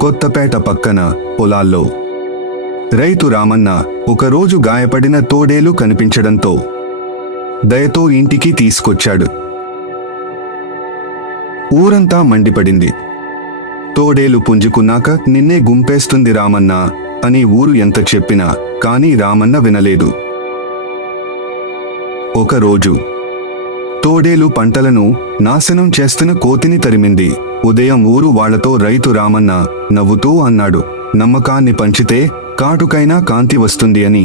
కొత్తపేట పక్కన పొలాల్లో రైతు రామన్న ఒకరోజు గాయపడిన తోడేలు కనిపించడంతో దయతో ఇంటికి తీసుకొచ్చాడు. ఊరంతా మండిపడింది. తోడేలు పుంజుకున్నాక నిన్నే గుంపేస్తుంది రామన్న అని ఊరు ఎంత చెప్పినా కానీ రామన్న వినలేదు. ఒకరోజు తోడేలు పంటలను నాశనం చేస్తున్న కోతిని తరిమింది. ఉదయం ఊరు వాళ్లతో రైతు రామన్న నవ్వుతూ అన్నాడు, నమ్మకాన్ని పంచితే కాటుకైనా కాంతి వస్తుంది అని.